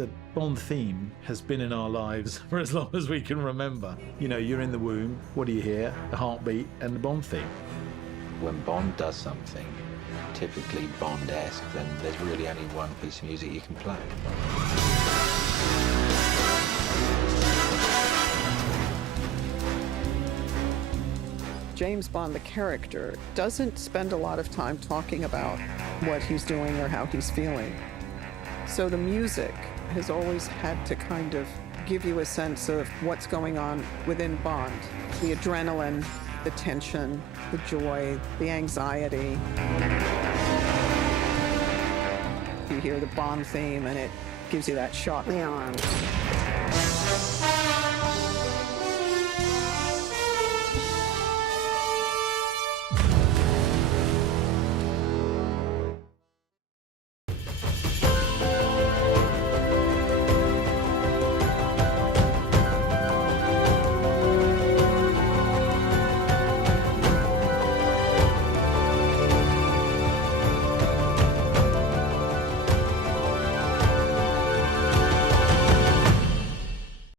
the Bond theme has been in our lives for as long as we can remember. You know, you're in the womb, what do you hear? The heartbeat and the Bond theme. When Bond does something typically Bond-esque, then there's really only one piece of music you can play. James Bond, the character, doesn't spend a lot of time talking about what he's doing or how he's feeling. So the music has always had to kind of give you a sense of what's going on within Bond. The adrenaline, the tension, the joy, the anxiety. You hear the Bond theme and it gives you that shot in the arm.